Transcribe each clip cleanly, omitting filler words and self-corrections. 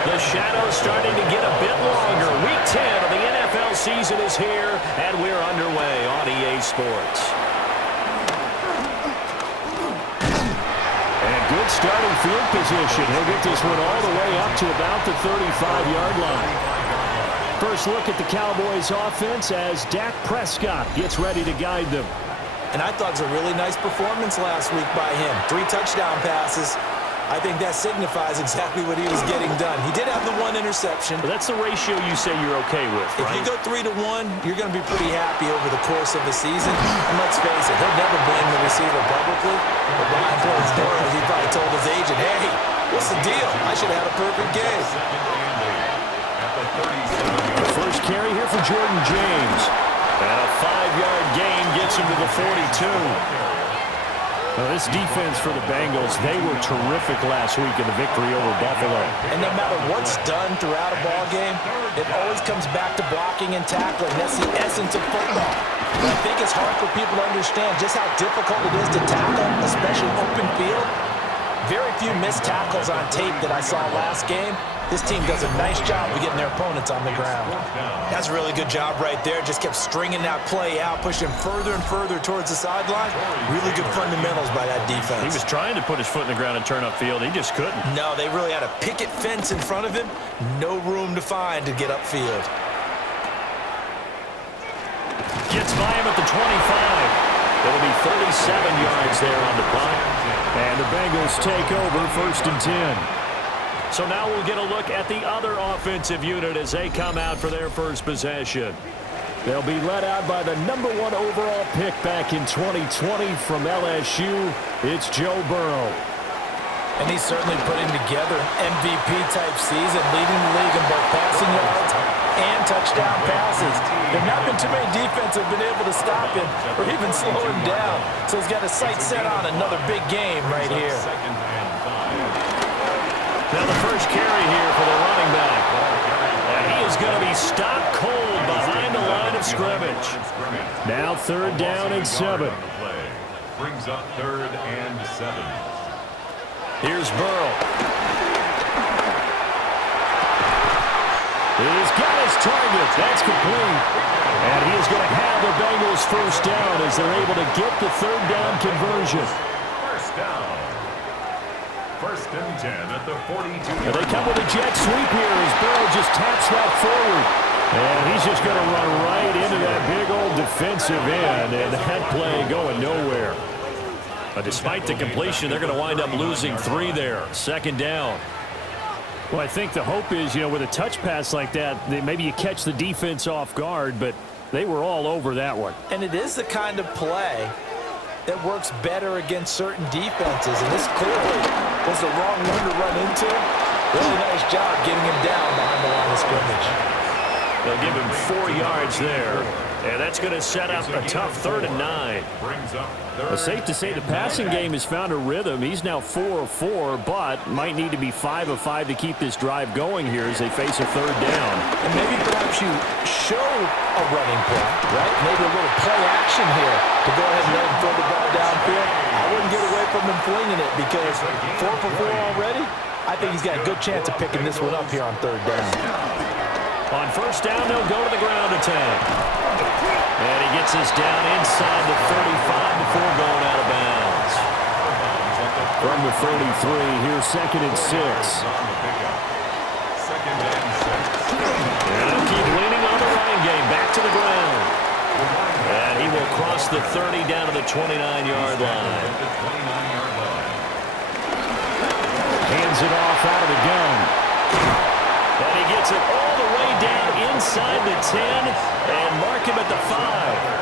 The shadow's starting to get a bit longer. Week 10 of the NFL season is here, and we're underway on EA Sports. And good starting field position. He'll get this one all the way up to about the 35-yard line. First look at the Cowboys offense as Dak Prescott gets ready to guide them. And I thought it was a really nice performance last week by him. 3 touchdown passes. I think that signifies exactly what he was getting done. He did have the 1 interception. But that's the ratio you say you're okay with, right? If you go 3-1, you're going to be pretty happy over the course of the season. And let's face it, he'll never blame the receiver publicly. But behind closed doors, he probably told his agent, hey, what's the deal? I should have had a perfect game. The first carry here for Jordan James. And a 5-yard gain gets him to the 42. Well, this defense for the Bengals, they were terrific last week in the victory over Buffalo. And no matter what's done throughout a ball game, it always comes back to blocking and tackling. That's the essence of football. And I think it's hard for people to understand just how difficult it is to tackle, especially open field. Very few missed tackles on tape that I saw last game. This team does a nice job of getting their opponents on the ground. That's a really good job right there. Just kept stringing that play out, pushing further and further towards the sideline. Really good fundamentals by that defense. He was trying to put his foot in the ground and turn upfield. He just couldn't. No, they really had a picket fence in front of him. No room to find to get upfield. Gets by him at the 25. It'll be 37 yards there on the punt. And the Bengals take over 1st and 10. So now we'll get a look at the other offensive unit as they come out for their first possession. They'll be led out by the #1 overall pick back in 2020 from LSU. It's Joe Burrow. And he's certainly putting together an MVP-type season, leading the league in both passing yards and touchdown passes. There have not been too many defenses have been able to stop him or even slow him down. So he's got his sights set on another big game right here. Now the first carry here for the running back. And he is going to be stopped cold behind the line of scrimmage. Now 3rd down and 7. Brings up 3rd and 7. Here's Burrow. He's got his target. That's complete. And he is going to have the Bengals first down as they're able to get the 3rd down conversion. First down. 1st and 10 at the 42. And they come with a jet sweep here as Burrow just taps that forward. And he's just going to run right into that big old defensive end. And that play going nowhere. But despite the completion, they're going to wind up losing 3 there. 2nd down. Well, I think the hope is, with a touch pass like that, maybe you catch the defense off guard, but they were all over that one. And it is the kind of play that works better against certain defenses. And this clearly was the wrong one to run into. Really nice job getting him down behind the line of scrimmage. They'll give him 4 yards there. And that's going to set up a tough 3rd and 9. It's safe to say the passing game has found a rhythm. He's now 4 of 4, but might need to be 5 of 5 to keep this drive going here as they face a 3rd down. And maybe perhaps you show a running play, right? Maybe a little play action here to go ahead and let him throw the ball downfield. I wouldn't get away from him flinging it because 4 for 4 already. I think he's got a good chance of picking this one up here on 3rd down. On 1st down, they'll go to the ground attack. And he gets us down inside the 35 before going out of bounds. From the 33, here's 2nd and 6. And they'll keep leaning on the running game. Back to the ground. And he will cross the 30 down to the 29-yard line. Hands it off out of the gun. And he gets it all the way down inside the 10 and mark him at the 5.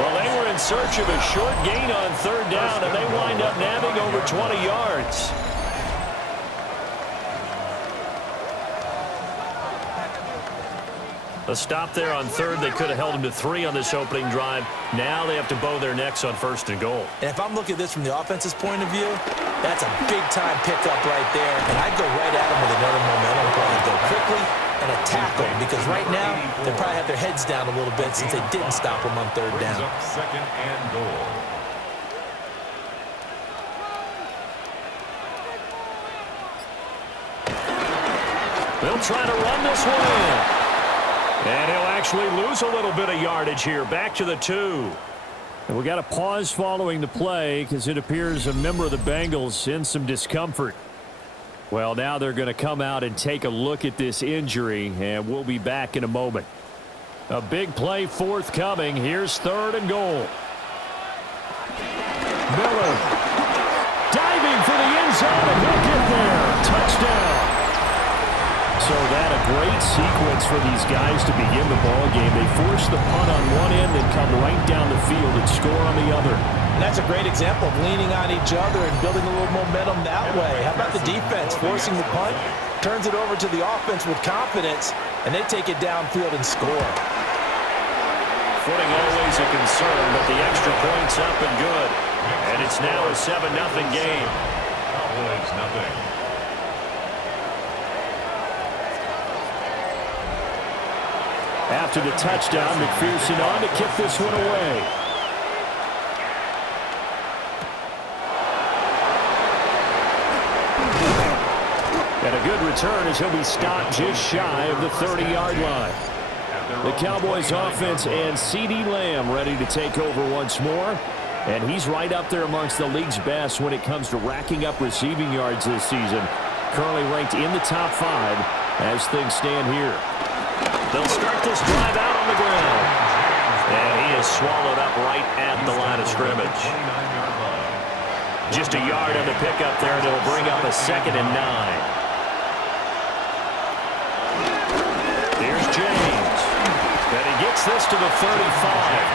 Well, they were in search of a short gain on 3rd down, and they wind up nabbing over 20 yards. A stop there on 3rd. They could have held him to 3 on this opening drive. Now they have to bow their necks on 1st and goal. And if I'm looking at this from the offense's point of view, that's a big-time pickup right there. And I'd go right at him with another momentum play. Go quickly and attack them because right now they probably have their heads down a little bit since they didn't stop him on 3rd down. 2nd and goal. They'll try to run this one in. And he'll actually lose a little bit of yardage here. Back to the 2. And we got a pause following the play because it appears a member of the Bengals in some discomfort. Well, now they're going to come out and take a look at this injury, and we'll be back in a moment. A big play forthcoming. Here's 3rd and goal. Miller diving for the end zone, and he'll get there. Touchdown. So that a great sequence for these guys to begin the ball game. They force the punt on one end, then come right down the field and score on the other. And that's a great example of leaning on each other and building a little momentum that way. How about the defense forcing the punt, turns it over to the offense with confidence, and they take it downfield and score. Footing always a concern, but the extra point's up and good. And it's now a 7-0 game. Cowboys nothing. After the touchdown, McPherson on to kick this one away. And a good return as he'll be stopped just shy of the 30-yard line. The Cowboys offense and CeeDee Lamb ready to take over once more. And he's right up there amongst the league's best when it comes to racking up receiving yards this season. Currently ranked in the top 5 as things stand here. They'll start this drive out on the ground. And he is swallowed up right at the line of scrimmage. Just a yard on the pickup there, and it'll bring up a 2nd and 9. Here's James. And he gets this to the 35.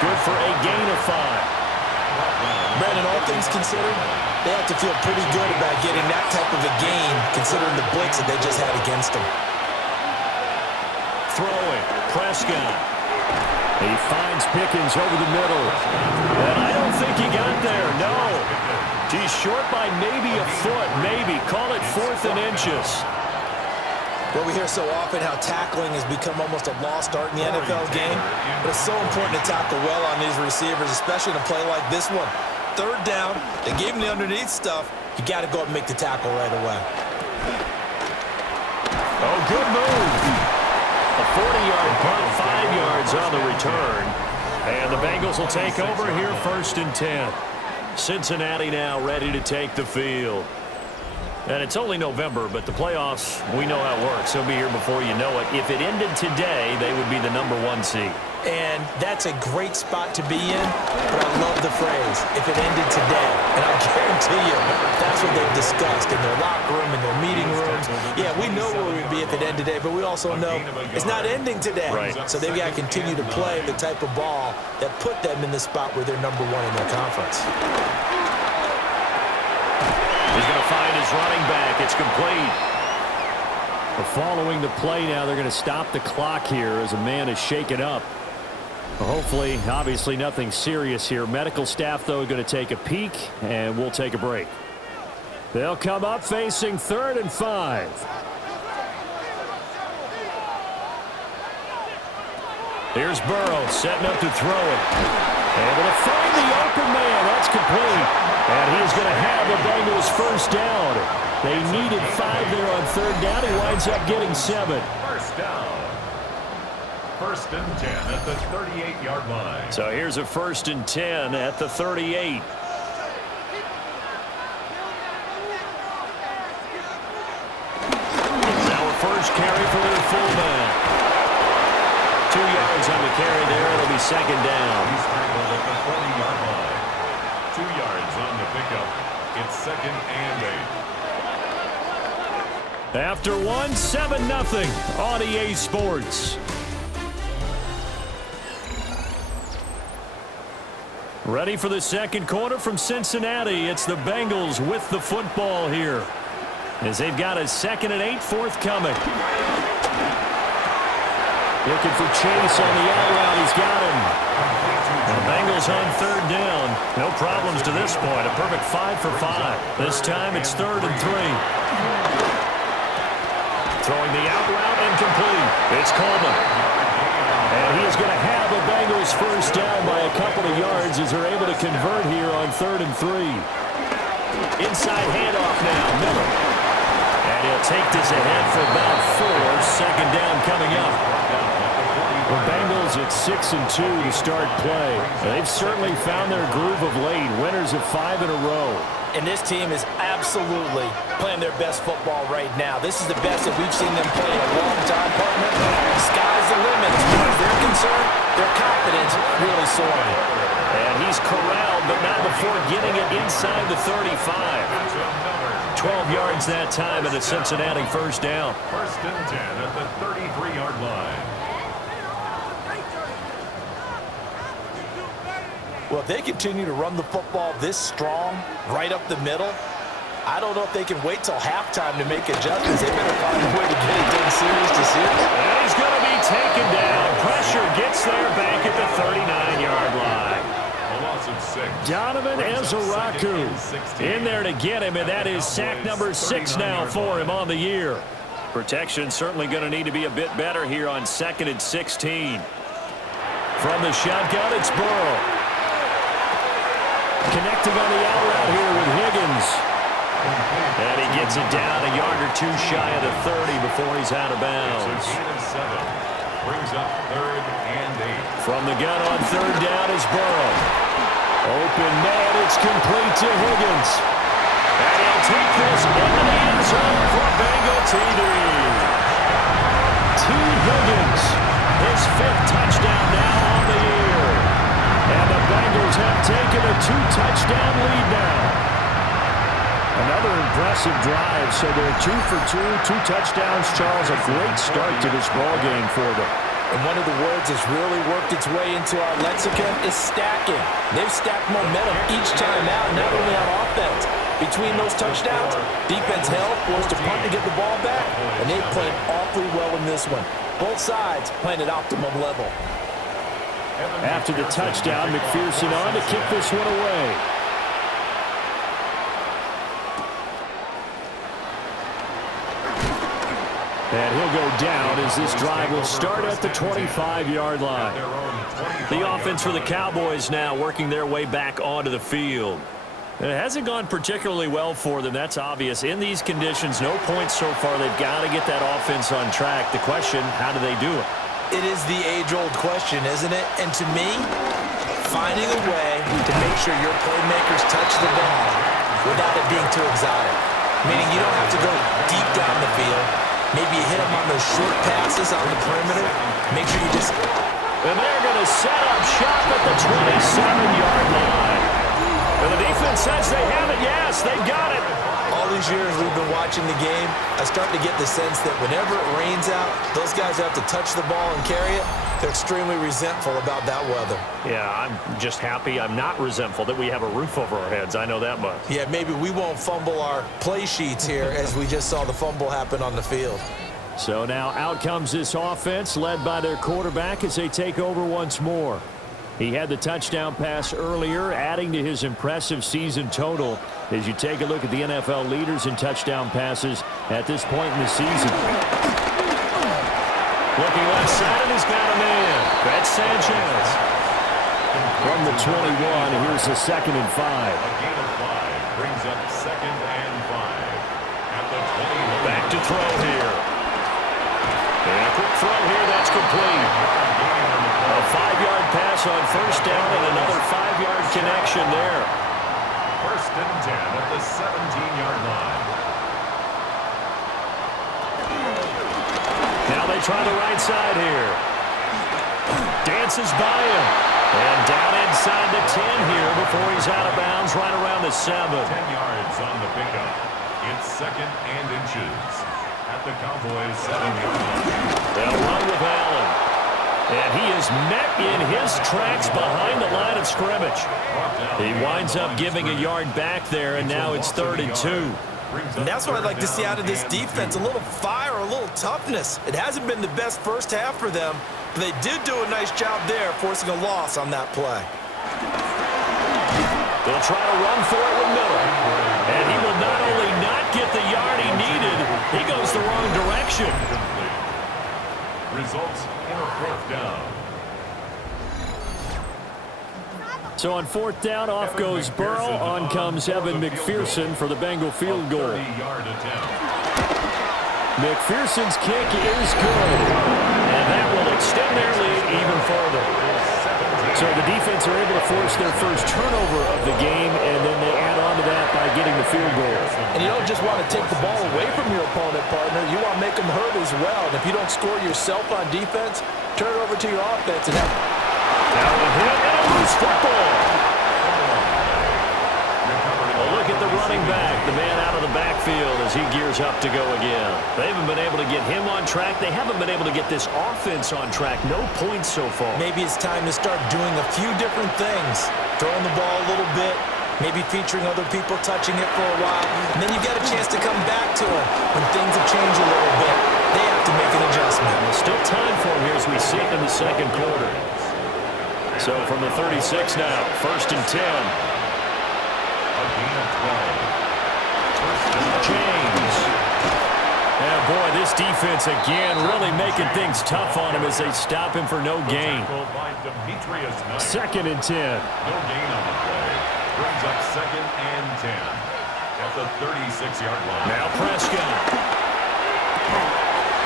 Good for a gain of 5. Brandon, all things considered, they have to feel pretty good about getting that type of a gain, considering the blitz that they just had against them. Throwing, Prescott. He finds Pickens over the middle. And I don't think he got there, no. He's short by maybe a foot, maybe. Call it 4th and inches. Well, we hear so often how tackling has become almost a lost art in the NFL game. But it's so important to tackle well on these receivers, especially in a play like this one. 3rd down, they gave him the underneath stuff. You got to go up and make the tackle right away. Oh, good move. A 40-yard punt, 5 yards on the return. And the Bengals will take over here 1st and 10. Cincinnati now ready to take the field. And it's only November, but the playoffs, we know how it works. They'll be here before you know it. If it ended today, they would be the number 1 seed. And that's a great spot to be in, but I love the phrase, if it ended today. And I guarantee you, that's what they've discussed in their locker room, in their meeting rooms. Yeah, we know where we'd be if it ended today, but we also know it's not ending today. Right. So they've got to continue to play the type of ball that put them in the spot where they're number 1 in their conference. He's going to find his running back. It's complete. Following the play now, they're going to stop the clock here as a man is shaken up. Hopefully, obviously nothing serious here. Medical staff, though, going to take a peek, and we'll take a break. They'll come up facing 3rd and 5. Here's Burrow setting up to throw it. Able to find the open man. That's complete. And he's going to have the Bengals 1st down. They needed 5 there on 3rd down. He winds up getting 7. 1st down. 1st and 10 at the 38-yard line. So here's a 1st and 10 at the 38. Now a 1st carry for their fullback. 2 yards on the carry there. It'll be 2nd down. He's tackled at the 40-yard line. 2 yards on the pickup. It's 2nd and 8. After 7-0 on EA Sports. Ready for the 2nd quarter from Cincinnati. It's the Bengals with the football here, as they've got a 2nd and 8 forthcoming. Looking for Chase on the out route. He's got him. And the Bengals on 3rd down. No problems to this point. A perfect 5 for 5. This time it's 3rd and 3. Throwing the out route incomplete. It's Coleman. And he is going to have the Bengals 1st down by a couple of yards as they're able to convert here on 3rd and 3. Inside handoff now. Miller. And He'll take this ahead for about 4. Second down coming up. The Bengals at 6-2 to start play. They've certainly found their groove of late. Winners of 5 in a row. And this team is absolutely playing their best football right now. This is the best that we've seen them play in a long time, partner. The sky's the limit as far as they're concerned. Their confidence really soaring. And he's corralled, but not before getting it inside the 35. 12 yards that time and a Cincinnati first down. First and 10 at the 33-yard line. Well, if they continue to run the football this strong, right up the middle, I don't know if they can wait till halftime to make adjustments. They better find a way to get it done series to series. And he's going to be taken down. Pressure gets there back at the 39-yard line. A loss of 6. Donovan Ezaraku in there to get him, and that is sack number 6 now for him on the year. Protection certainly going to need to be a bit better here on 2nd and 16. From the shotgun, it's Burrow. Connecting on the out route here with Higgins. And he gets it down a yard or 2 shy of the 30 before he's out of bounds. Brings up 3rd and 8. From the gun on 3rd down is Burrow. Open man, it's complete to Higgins. And he'll take this into the end zone for Bengal TD. T. Higgins, his 5th touchdown now on the year. And the Bengals have taken a 2-touchdown lead now. Another impressive drive, so they're 2 for 2, 2 touchdowns. Charles, a great start to this ball game for them. And one of the words that's really worked its way into our lexicon is stacking. They've stacked momentum each time out, not only on offense. Between those touchdowns, defense held, forced to punt to get the ball back, and they've played awfully well in this one. Both sides playing at optimum level. After the touchdown, McPherson on to kick this one away. And he'll go down as this drive will start at the 25-yard line. The offense for the Cowboys now working their way back onto the field. It hasn't gone particularly well for them, that's obvious. In these conditions, no points so far. They've got to get that offense on track. The question, how do they do it? It is the age-old question, isn't it? And to me, finding a way to make sure your playmakers touch the ball without it being too exotic. Meaning you don't have to go deep down the field. Maybe you hit them on those short passes on the perimeter. Make sure you just... And they're going to set up shop at the 27-yard line. And the defense says they have it. Yes, they've got it. All these years we've been watching the game, I start to get the sense that whenever it rains out, those guys have to touch the ball and carry it. They're extremely resentful about that weather. Yeah, I'm just happy I'm not resentful that we have a roof over our heads. I know that much. Yeah, maybe we won't fumble our play sheets here as we just saw the fumble happen on the field. So now out comes this offense led by their quarterback as they take over once more. He had the touchdown pass earlier, adding to his impressive season total as you take a look at the NFL leaders in touchdown passes at this point in the season. Looking left side, and he's got a man. That's Sanchez. From the 21, here's the 2nd and 5. A gain of 5 brings up 2nd and 5 at the 21. Back to throw here. And a quick throw here, that's complete. A 5-yard pass on first down and another 5-yard connection there. First and 10 at the 17-yard line. Now they try the right side here. Dances by him. And down inside the 10 here before he's out of bounds right around the 7. 10 yards on the pickup. It's 2nd and inches at the Cowboys 7-yard line. They'll run with Allen. And he is met in his tracks behind the line of scrimmage. He winds up giving a yard back there, and now it's 3rd and 2. And that's what I'd like to see out of this defense, a little fire, a little toughness. It hasn't been the best first half for them, but they did do a nice job there, forcing a loss on that play. They'll try to run for it with Miller. And he will not only not get the yard he needed, he goes the wrong direction. Results in a 4th down. So on 4th down, off goes Burrow. On comes Evan McPherson for the Bengal field goal. 30-yard attempt. McPherson's kick is good. And that will extend their lead even further. So the defense are able to force their first turnover of the game, and then they add on to that by getting the field goal. And you don't just want to take the ball away from your opponent, partner. You want to make them hurt as well. And if you don't score yourself on defense, turn it over to your offense and have... Now a hit and a loose football. A look at the running back, the man out of the backfield as he gears up to go again. They haven't been able to get him on track. They haven't been able to get this offense on track. No points so far. Maybe it's time to start doing a few different things. Throwing the ball a little bit, maybe featuring other people touching it for a while, and then you get a chance to come back to it when things have changed a little bit. They have to make an adjustment. There's still time for him here as we see it in the second quarter. So from the 36 now, 1st and 10. James. And boy, this defense again really making things tough on him as they stop him for no gain. 2nd and 10. No gain on the play. Brings up 2nd and 10 at the 36-yard line. Now Prescott.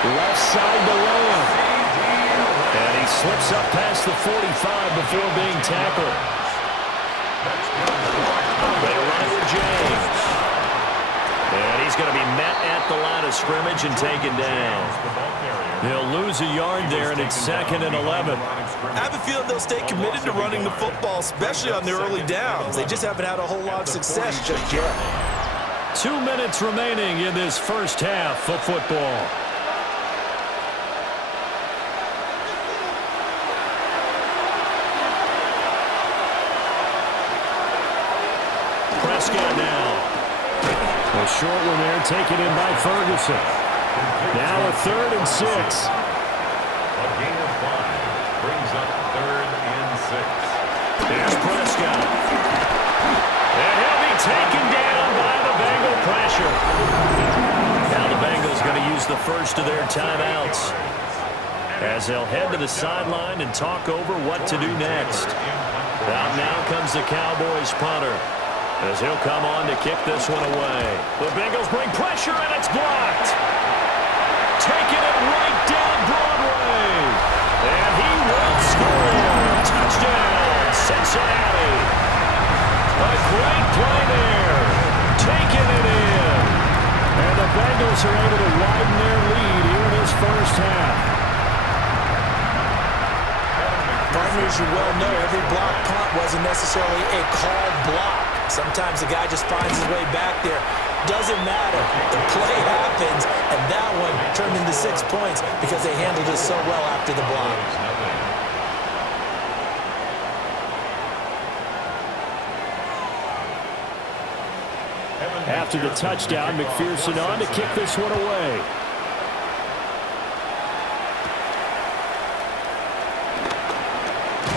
Left side to Lamb. And he slips up past the 45 before being tackled. They run it with James. And he's going to be met at the line of scrimmage and taken down. They'll lose a yard there, and it's 2nd and 11. I have a feeling they'll stay committed to running the football, especially on their early downs. They just haven't had a whole lot of success just yet. 2 minutes remaining in this first half of football. Prescott now. A short one there, taken in by Ferguson. Now a 3rd and 6. A gain of 5 brings up 3rd and 6. There's Prescott. And he'll be taken down by the Bengal pressure. Now the Bengals going to use the first of their timeouts as they'll head to the sideline and talk over what to do next. Out now comes the Cowboys punter, as he'll come on to kick this one away. The Bengals bring pressure, and it's blocked. Taking it right down Broadway. And he will score. Touchdown, Cincinnati. A great play there. Taking it in. And the Bengals are able to widen their lead here in this first half. Partners, you well know every block punt wasn't necessarily a called block. Sometimes the guy just finds his way back there. Doesn't matter. The play happens, and that one turned into 6 points because they handled it so well after the block. After the touchdown, McPherson on to kick this one away.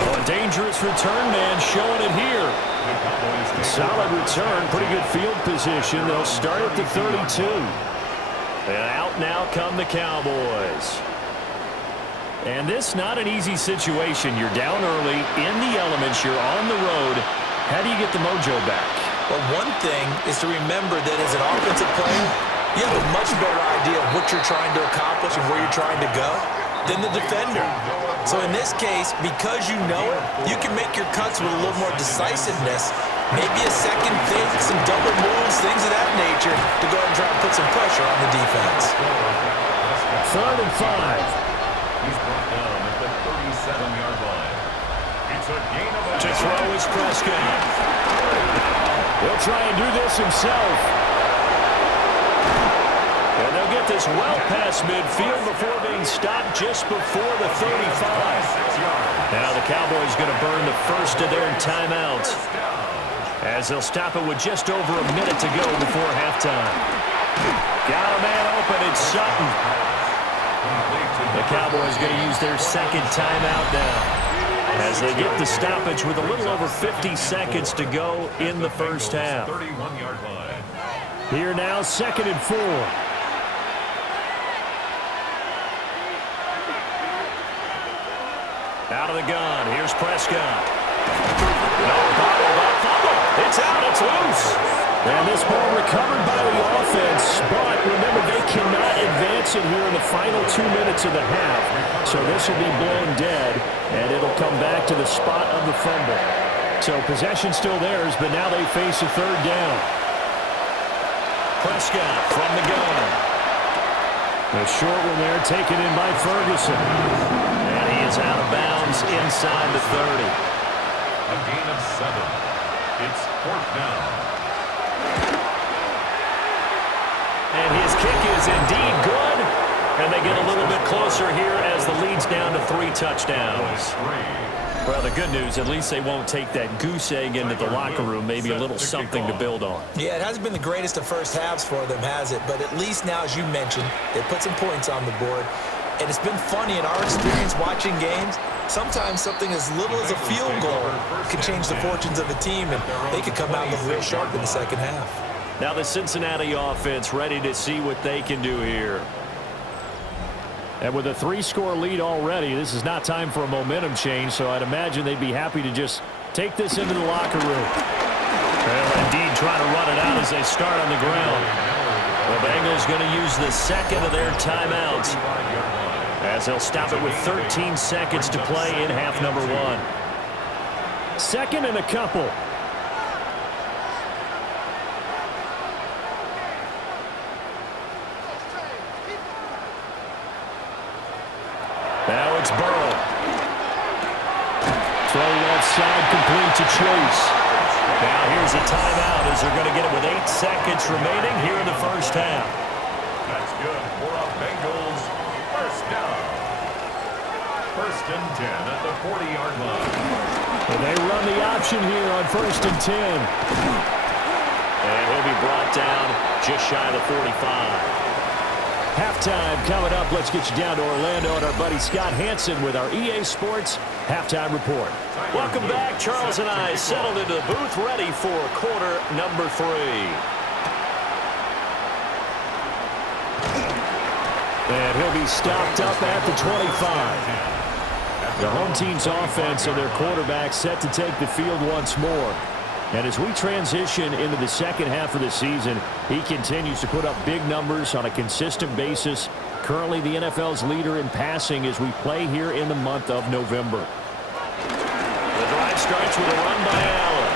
Oh, a dangerous return man showing it here. Solid return, pretty good field position. They'll start at the 32. And out now come the Cowboys. And this not an easy situation. You're down early, in the elements, you're on the road. How do you get the mojo back? Well, one thing is to remember that as an offensive player, you have a much better idea of what you're trying to accomplish and where you're trying to go than the defender. So in this case, because you know it, you can make your cuts with a little more decisiveness. Maybe a second fake, some double moves, things of that nature to go ahead and try and put some pressure on the defense. 3rd and 5. He's brought down at the 37-yard line. It's a gain of 8. To throw is Prescott. He'll try and do this himself. And they'll get this well past midfield before being stopped just before the 35. Now the Cowboys going to burn the first of their timeouts, as they'll stop it with just over a minute to go before halftime. Got a man open, it's Sutton. The Cowboys going to use their second timeout now, as they get the stoppage with a little over 50 seconds to go in the first half. 31-yard line. Here now, 2nd and 4. Out of the gun, here's Prescott. No, bottled up fumble. It's out, it's loose. And this ball recovered by the offense, but remember, they cannot advance it here in the final 2 minutes of the half. So this will be blown dead, and it'll come back to the spot of the fumble. So possession still theirs, but now they face a third down. Prescott from the gun. The short one there taken in by Ferguson. And he is out of bounds inside the 30. A gain of 7. It's 4th down. And his kick is indeed good. And they get a little bit closer here as the lead's down to 3 touchdowns. Well, the good news, at least they won't take that goose egg into the locker room. Maybe a little something to build on. Yeah, it hasn't been the greatest of first halves for them, has it? But at least now, as you mentioned, they put some points on the board. And it's been funny in our experience watching games. Sometimes something as little as a field goal can change the fortunes of a team, and they could come out looking real sharp in the second half. Now the Cincinnati offense ready to see what they can do here. And with a 3-score lead already, this is not time for a momentum change, so I'd imagine they'd be happy to just take this into the locker room. Well, indeed, trying to run it out as they start on the ground. The Bengals going to use the second of their timeouts, as they'll stop it with 13 seconds to play in half number 1. Second and a couple. Now it's Burrow. Throw left side, complete to Chase. Now here's a timeout as they're going to get it with 8 seconds remaining here in the first half. That's good for a Bengals first down. 1st and 10 at the 40-yard line. And they run the option here on 1st and 10. And he'll be brought down just shy of the 45. Halftime coming up. Let's get you down to Orlando and our buddy Scott Hansen with our EA Sports Halftime Report. Welcome back. Charles and I settled into the booth ready for quarter number 3. And he'll be stopped up at the 25. The home team's offense and their quarterback set to take the field once more. And as we transition into the second half of the season, he continues to put up big numbers on a consistent basis. Currently the NFL's leader in passing as we play here in the month of November. The drive starts with a run by Allen.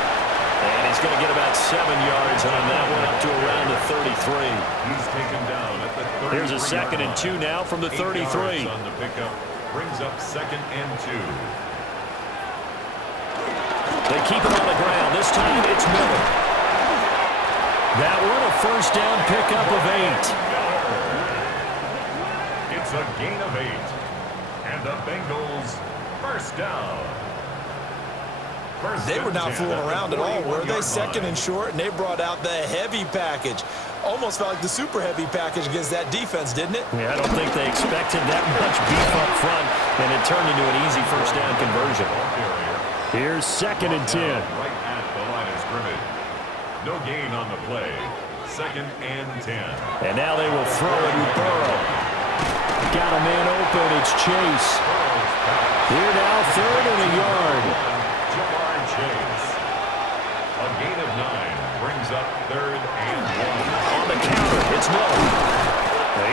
And he's going to get about 7 yards on that one up to around the 33. He's taken down at the 33. Here's a 2nd and 2 now from the 33. On the pickup brings up 2nd and 2. They keep it on the ground. This time it's Miller. That one a first down pickup of 8. It's a gain of 8. And the Bengals first down. They were not fooling around at all, were they? 2nd and short, and they brought out the heavy package. Almost felt like the super heavy package against that defense, didn't it? Yeah, I don't think they expected that much beef up front, and it turned into an easy first down conversion. Here's 2nd and 10. Right at the line of scrimmage. No gain on the play. 2nd and 10. And now they will throw it with Burrow. Got a man open. It's Chase. Here now, 3rd and a yard. Shamar Chase. A gain of 9 brings up 3rd and 1. On the counter, it's Miller.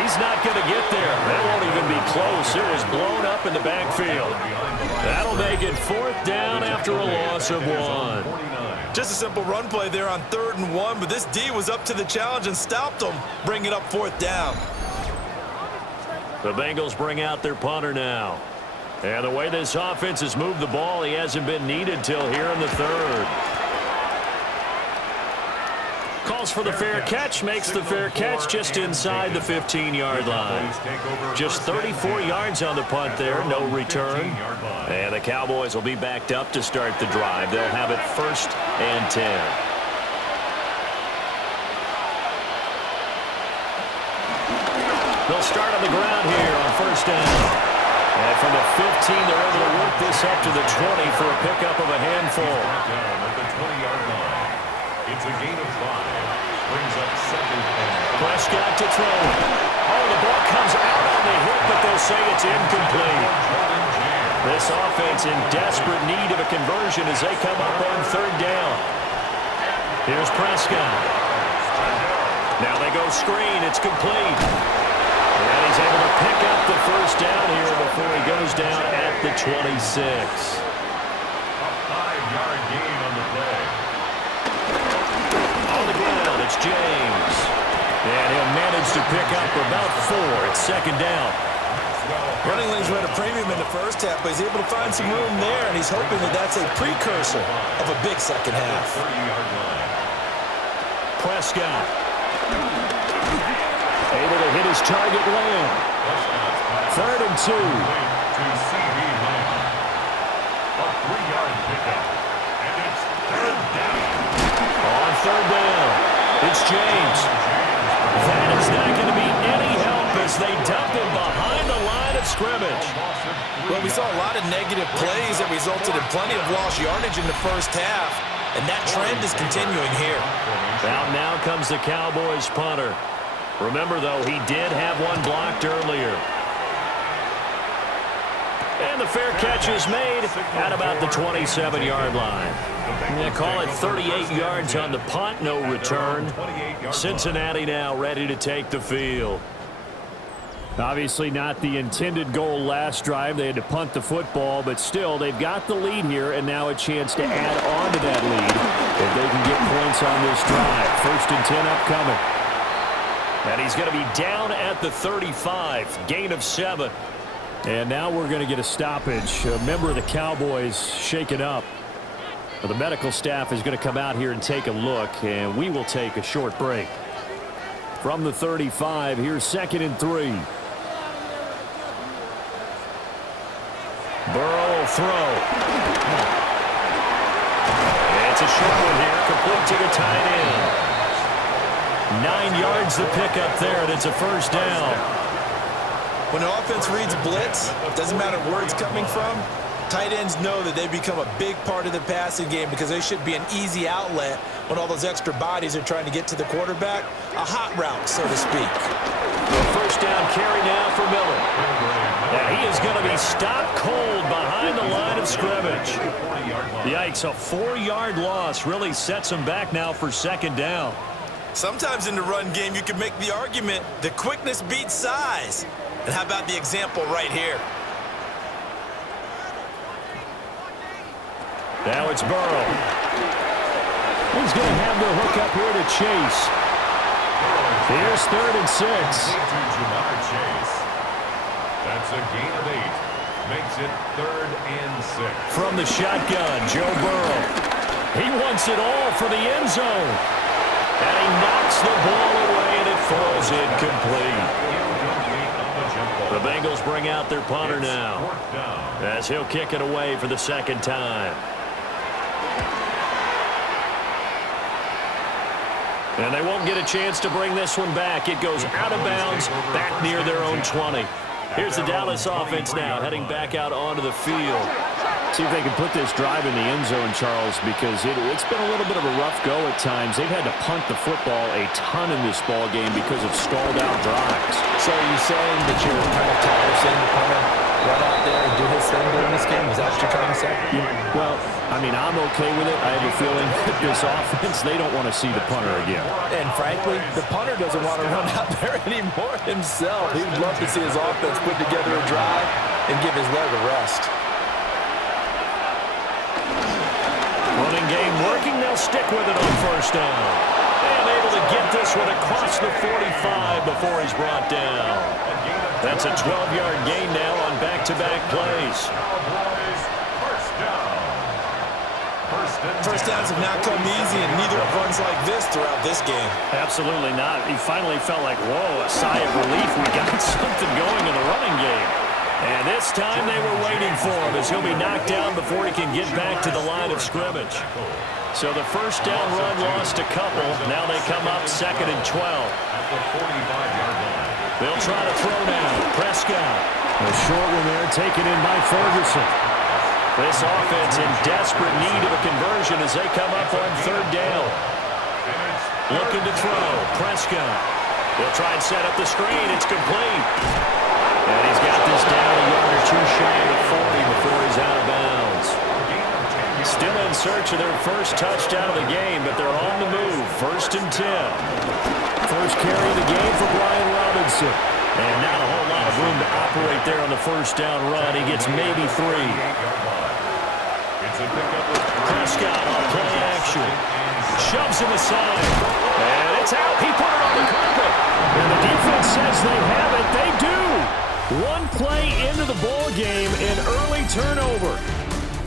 He's not going to get there. That won't even be close. It was blown up in the backfield. That'll make it 4th down after a loss of 1. Just a simple run play there on 3rd and 1, but this D was up to the challenge and stopped them, bringing up 4th down. The Bengals bring out their punter now. And the way this offense has moved the ball, he hasn't been needed till here in the 3rd. Calls for the fair catch, makes the fair catch just inside the 15-yard line. Just 34 yards on the punt there, no return. And the Cowboys will be backed up to start the drive. They'll have it 1st and 10. They'll start on the ground here on 1st down. And from the 15, they're able to work this up to the 20 for a pickup of a handful. Down at the 20-yard line. It's a gain of 5. Brings up 2nd and 5. Prescott to throw. Oh, the ball comes out on the hit, but they'll say it's incomplete. This offense in desperate need of a conversion as they come up on 3rd down. Here's Prescott. Now they go screen. It's complete. And he's able to pick up the first down here before he goes down at the 26. A 5-yard gain on the play. On the ground, it's James. And he'll manage to pick up about 4. It's second down. Running lanes were at a premium in the first half, but he's able to find some room there, and he's hoping that that's a precursor of a big second half. 30-yard line. Prescott. Able to hit his target Lamb. 3rd and 2. To CeeDee Lamb. A 3-yard pickup. And it's 3rd down. On 3rd down, it's James. That is not going to be any help as they dump him behind the line of scrimmage. Well, we saw a lot of negative plays that resulted in plenty of lost yardage in the first half, and that trend is continuing here. Out now comes the Cowboys punter. Remember, though, he did have one blocked earlier. And the fair catch is made at about the 27-yard line. Yeah, call it 38 yards on the punt, no return. Cincinnati now ready to take the field. Obviously not the intended goal last drive. They had to punt the football, but still they've got the lead here and now a chance to add on to that lead if they can get points on this drive. 1st and 10 upcoming. And he's going to be down at the 35, gain of 7. And now we're going to get a stoppage. A member of the Cowboys shaken up. Well, the medical staff is going to come out here and take a look, and we will take a short break. From the 35, here's 2nd and 3. Burrow will throw. It's a short one here, complete to the tight end. 9 yards to pick up there, and it's a 1st down. When an offense reads blitz, doesn't matter where it's coming from, tight ends know that they become a big part of the passing game because they should be an easy outlet when all those extra bodies are trying to get to the quarterback. A hot route, so to speak. The 1st down carry now for Miller. And he is going to be stopped cold behind the line of scrimmage. Yikes, a 4-yard loss really sets him back now for 2nd down. Sometimes in the run game, you can make the argument that quickness beats size. And how about the example right here? Now it's Burrow. He's going to have the hook up here to Chase. Here's 3rd and 6. Shamar Chase. That's a gain of 8. Makes it 3rd and 6. From the shotgun, Joe Burrow. He wants it all for the end zone. And he knocks the ball away, and it falls incomplete. The Bengals bring out their punter now, as he'll kick it away for the 2nd time. And they won't get a chance to bring this one back. It goes out of bounds, back near their own 20. Here's the Dallas offense now, heading back out onto the field. See if they can put this drive in the end zone, Charles, because it's been a little bit of a rough go at times. They've had to punt the football a ton in this ball game because of stalled out drives. So are you saying that you're kind of tired of seeing the punter run out there and do his thing during this game? Is that what you're trying to say? Yeah, well, I mean, I'm okay with it. I have a feeling that this offense, they don't want to see the punter again. And frankly, the punter doesn't want to run out there anymore himself. He would love to see his offense put together a drive and give his leg a rest. Running game working. They'll stick with it on 1st down. And able to get this one across the 45 before he's brought down. That's a 12-yard gain now on back-to-back plays. First downs have not come easy, and neither have runs like this throughout this game. Absolutely not. He finally felt like, whoa, a sigh of relief. We got something going in the running game. And this time they were waiting for him as he'll be knocked down before he can get back to the line of scrimmage. So the 1st down run lost a couple. Now they come up 2nd and 12. They'll try to throw now. Prescott. A short one there taken in by Ferguson. This offense in desperate need of a conversion as they come up on 3rd down. Looking to throw. Prescott. They'll try and set up the screen. It's complete. And he's got this down a yard or two shy of 40 before he's out of bounds. Still in search of their first touchdown of the game, but they're on the move. 1st and 10. First carry of the game for Brian Robinson. And not a whole lot of room to operate there on the first down run. He gets maybe 3. Prescott on play action. Shoves him aside. And it's out. He put it on the carpet. And the defense says they have it. They do. One play into the ball game, an early turnover.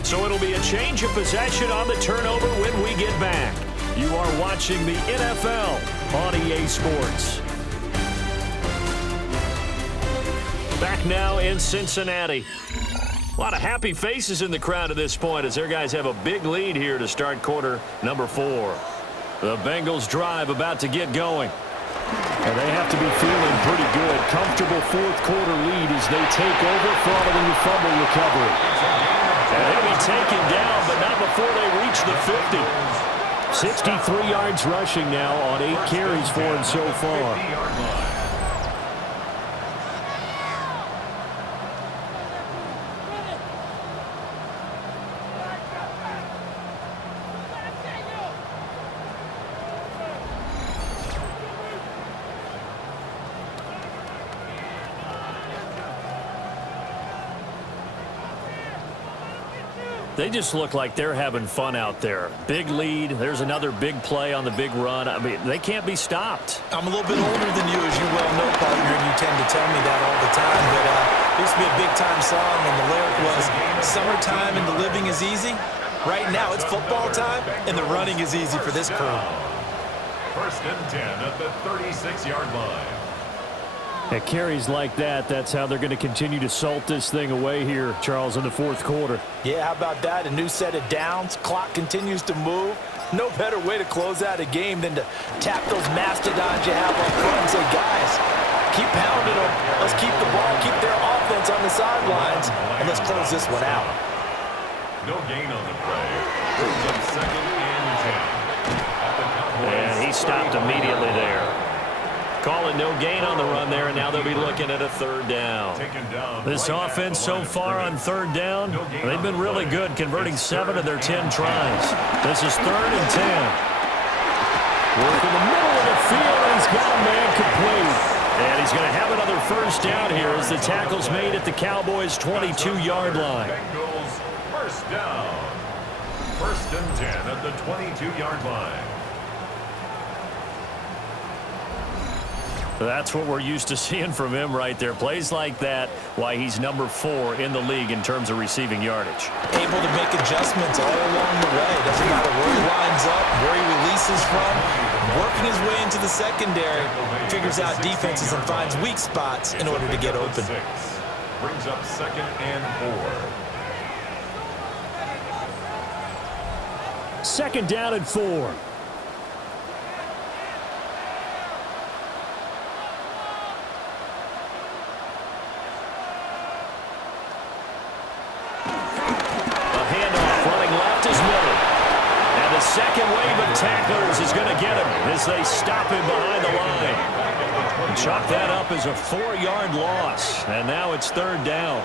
So it'll be a change of possession on the turnover when we get back. You are watching the NFL on EA Sports. Back now in Cincinnati. A lot of happy faces in the crowd at this point as their guys have a big lead here to start quarter number 4. The Bengals drive about to get going. And they have to be feeling pretty good. Comfortable fourth quarter lead as they take over following the fumble recovery. And he'll be taken down, but not before they reach the 50. 63 yards rushing now on 8 carries for him so far. They just look like they're having fun out there. Big lead. There's another big play on the big run. I mean, they can't be stopped. I'm a little bit older than you, as you well know, partner, and you tend to tell me that all the time. But it used to be a big-time song, and the lyric was, "Summertime and the living is easy." Right now, it's football time, and the running is easy for this crew. 1st and 10 at the 36-yard line. At carries like that, that's how they're going to continue to salt this thing away here, Charles, in the fourth quarter. Yeah, how about that? A new set of downs. Clock continues to move. No better way to close out a game than to tap those mastodons you have up front and say, guys, keep pounding them. Let's keep the ball, keep their offense on the sidelines, and let's close this one out. No gain on the play. Brings up 2nd and 10. And he stopped immediately there. Calling no gain on the run there, and now they'll be looking at a 3rd down. This offense so far on 3rd down, they've been really good, converting 7 of their 10 tries. This is 3rd and 10. Work in the middle of the field, and he's got a man complete. And he's going to have another first down here as the tackle's made at the Cowboys' 22-yard line. Bengals first down. 1st and 10 at the 22-yard line. That's what we're used to seeing from him right there. Plays like that, why he's number 4 in the league in terms of receiving yardage. Able to make adjustments all along the way. Doesn't matter where he lines up, where he releases from. Working his way into the secondary. Figures out defenses and finds weak spots in order to get open. Brings up 2nd and 4. 2nd down and 4. Second wave of tacklers is going to get him as they stop him behind the line. Chalk that up as a 4-yard loss, and now it's 3rd down.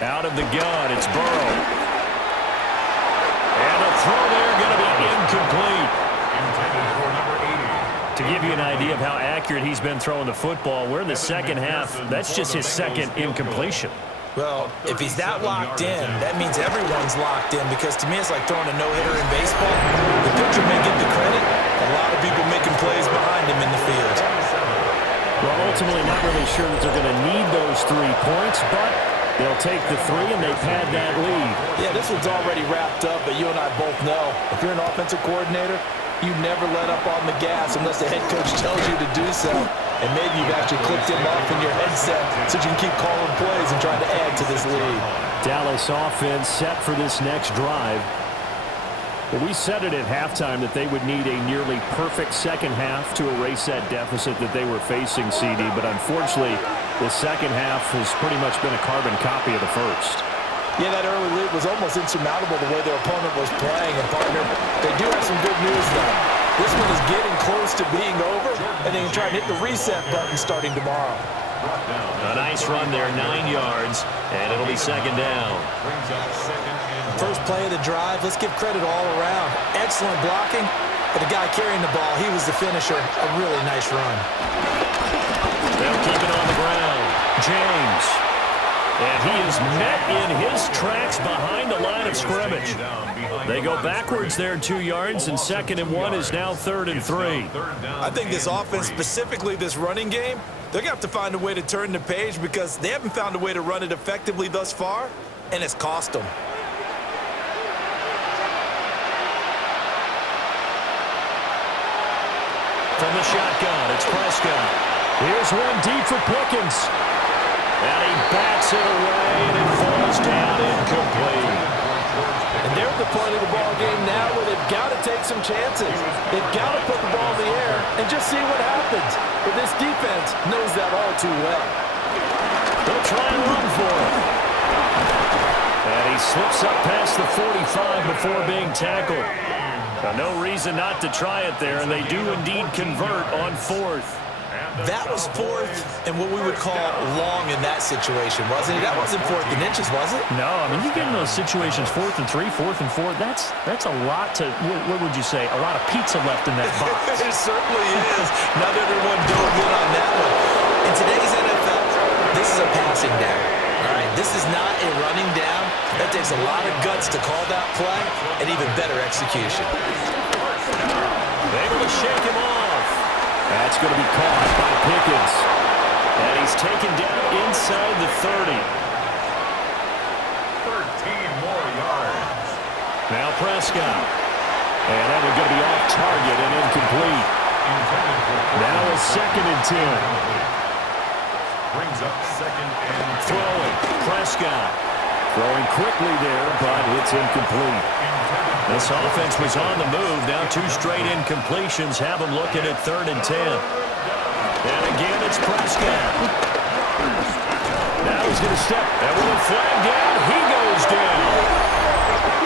Out of the gun, it's Burrow. And a throw there going to be incomplete. To give you an idea of how accurate he's been throwing the football, we're in the second half. That's just his 2nd incompletion. Well, if he's that locked in, that means everyone's locked in, because to me it's like throwing a no-hitter in baseball. The pitcher may get the credit, a lot of people making plays behind him in the field. Well, ultimately not really sure that they're going to need those 3 points, but they'll take the 3 and they pad that lead. Yeah, this one's already wrapped up, but you and I both know if you're an offensive coordinator, you never let up on the gas unless the head coach tells you to do so. And maybe you've actually clicked him off in your headset so you can keep calling plays and trying to add to this lead. Dallas offense set for this next drive. Well, we said it at halftime that they would need a nearly perfect second half to erase that deficit that they were facing, CeeDee. But unfortunately, the second half has pretty much been a carbon copy of the first. Yeah, that early lead was almost insurmountable the way their opponent was playing. And, partner, they do have some good news, though. This one is getting close to being over, and they can try and hit the reset button starting tomorrow. A nice run there, 9 yards, and it'll be second down. First play of the drive, let's give credit all around. Excellent blocking, but the guy carrying the ball, he was the finisher. A really nice run. They'll keep it on the ground. James. And he is met in his tracks behind the line of scrimmage. They go backwards there 2 yards, and 2nd and 1 is now 3rd and 3. I think this offense, specifically this running game, they're going to have to find a way to turn the page because they haven't found a way to run it effectively thus far, and it's cost them. From the shotgun, it's Prescott. Here's one deep for Pickens. And he bats it away, and it falls down incomplete. And they're at the point of the ball game now where they've got to take some chances. They've got to put the ball in the air and just see what happens. But this defense knows that all too well. They'll try and run for it. And he slips up past the 45 before being tackled. No reason not to try it there, and they do indeed convert on 4th. That was 4th and what we would call long in that situation, wasn't it? That wasn't 4th and inches, was it? No, I mean, you get in those situations, 4th and 3, 4th and 4, that's a lot to, what would you say, a lot of pizza left in that box. It certainly is. Not everyone dove in on that one. In today's NFL, this is a passing down. All right, this is not a running down. That takes a lot of guts to call that play and even better execution. Able to shake him off. That's going to be caught by Pickens. And he's taken down inside the 30. 13 more yards. Now Prescott. And that one's going to be off target and incomplete. Now a 2nd and 10. Brings up 2nd and 10. Throwing. Prescott. Throwing quickly there, but it's incomplete. This offense was on the move. Now 2 straight incompletions have them looking at 3rd and 10. And again, it's Prescott. Now he's going to step. And with a flag down, he goes down.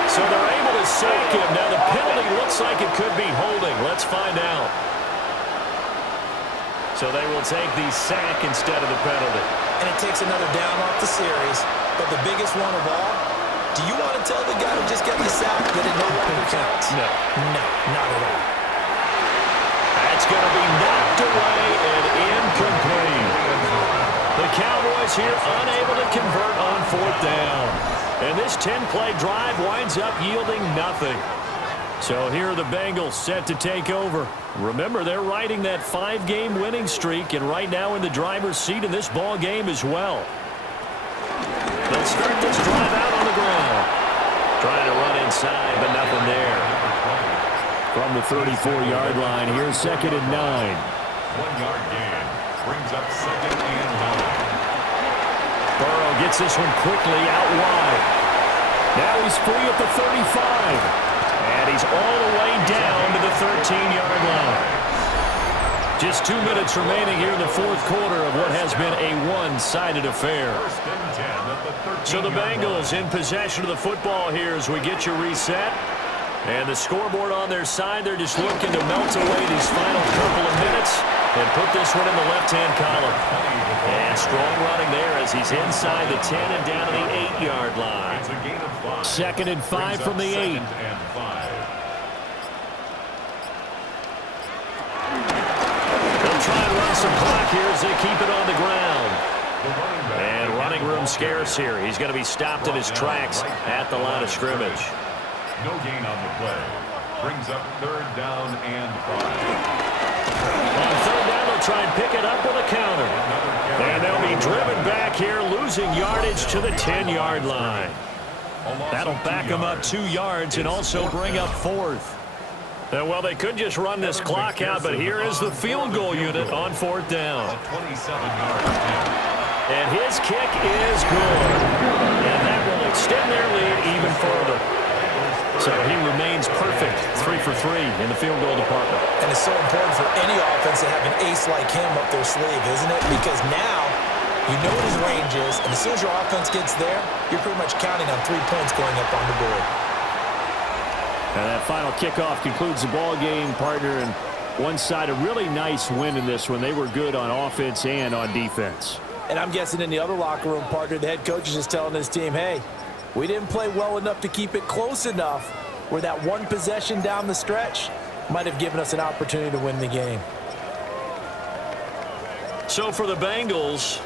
So they're able to sack him. Now the penalty looks like it could be holding. Let's find out. So they will take the sack instead of the penalty. And it takes another down off the series. But the biggest one of all, do you want to tell the guy who just got the sack that it no longer counts? No. No, not at all. That's going to be knocked away and incomplete. The Cowboys here unable to convert on 4th down. And this 10-play drive winds up yielding nothing. So here are the Bengals set to take over. Remember, they're riding that 5-game winning streak, and right now in the driver's seat in this ball game as well. They'll start this drive out on the ground. Trying to run inside, but nothing there. From the 34-yard line, here's 2nd and 9. 1-yard gain. Brings up 2nd and 9. Burrow gets this one quickly out wide. Now he's free at the 35. And he's all the way down to the 13-yard line. Just 2 minutes remaining here in the 4th quarter of what has been a one-sided affair. So the Bengals in possession of the football here as we get you reset. And the scoreboard on their side, they're just looking to melt away these final couple of minutes and put this one in the left-hand column. And strong running there as he's inside the 10 and down to the 8-yard line. 2nd and 5 from the 8. Try and run some clock here as they keep it on the ground. And running room scarce here. He's going to be stopped in his tracks at the line of scrimmage. No gain on the play. Brings up 3rd down and 5. On 3rd down, they'll try and pick it up with a counter. And they'll be driven back here, losing yardage to the 10-yard line. That'll back them up 2 yards and also bring up 4th. Well, they could just run this clock out, but here is the field goal unit on 4th down. And his kick is good. And that will extend their lead even further. So he remains perfect, 3 for 3 in the field goal department. And it's so important for any offense to have an ace like him up their sleeve, isn't it? Because now you know what his range is, and as soon as your offense gets there, you're pretty much counting on 3 points going up on the board. And that final kickoff concludes the ball game, partner. And One side, a really nice win in this one. They were good on offense and on defense. And I'm guessing in the other locker room, partner, the head coach is just telling his team, hey, we didn't play well enough to keep it close enough where that one possession down the stretch might have given us an opportunity to win the game. So for the Bengals,